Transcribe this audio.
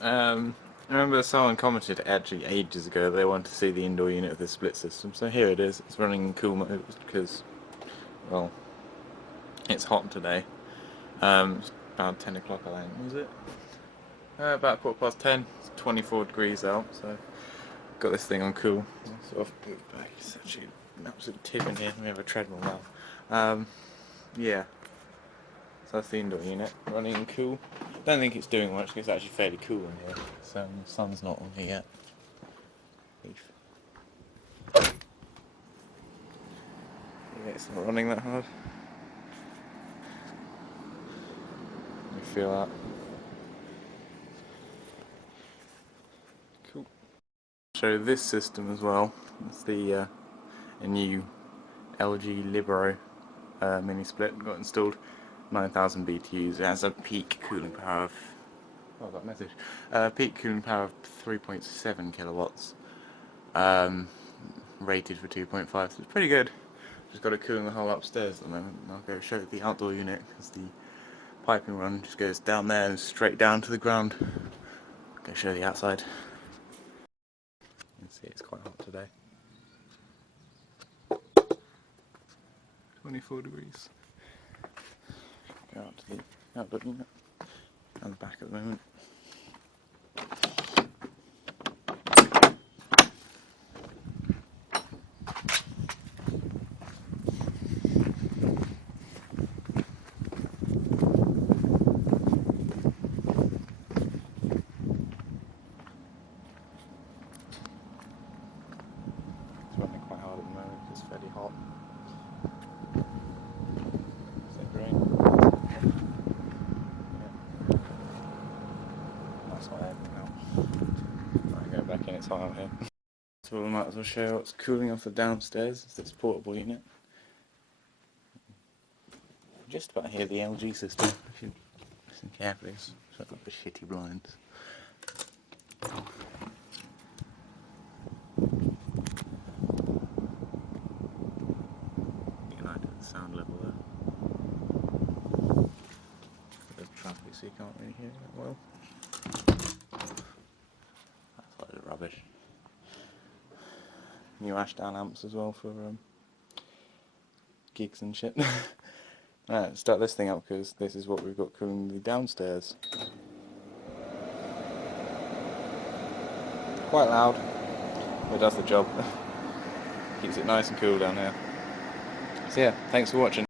I remember someone commented actually ages ago they wanted to see the indoor unit of the split system, so here it is. It's running in cool mode because, well, it's hot today. It's about 10 o'clock, I think, was it? About 10:15. It's 24 degrees out, so got this thing on cool. Sort of move back. It's actually an absolute tip in here. We have a treadmill now. Yeah, so that's the indoor unit running in cool. Don't think it's doing much because it's actually fairly cool in here. So the sun's not on here yet. Yeah, it's not running that hard. You feel that? Cool. Show this system as well. It's the a new LG Libero mini split got installed. 9,000 BTUs. It has a peak cooling power of. Oh, I got a message. Peak cooling power of 3.7 kilowatts. Rated for 2.5, so it's pretty good. Just got it cooling the whole upstairs at the moment. I'll go show the outdoor unit because the piping run just goes down there and straight down to the ground. Go show the outside. You can see it's quite hot today. 24 degrees. Go out to the outdoor unit. On the back at the moment. It's running quite hard at the moment. It's fairly hot. Is that green? Yeah. That's not empty now. I go back in. It's hot out here. So we might as well show what's cooling off the downstairs. It's this portable unit. Just about hear the LG system. If you listen carefully, it's sort of the shitty blinds. You can add the sound level there. There's traffic, so you can't really hear it that well. That's a load of rubbish. New Ashdown amps as well for gigs and shit. Right, start this thing up because this is what we've got cooling the downstairs. Quite loud, but it does the job. Keeps it nice and cool down here. So yeah, thanks for watching.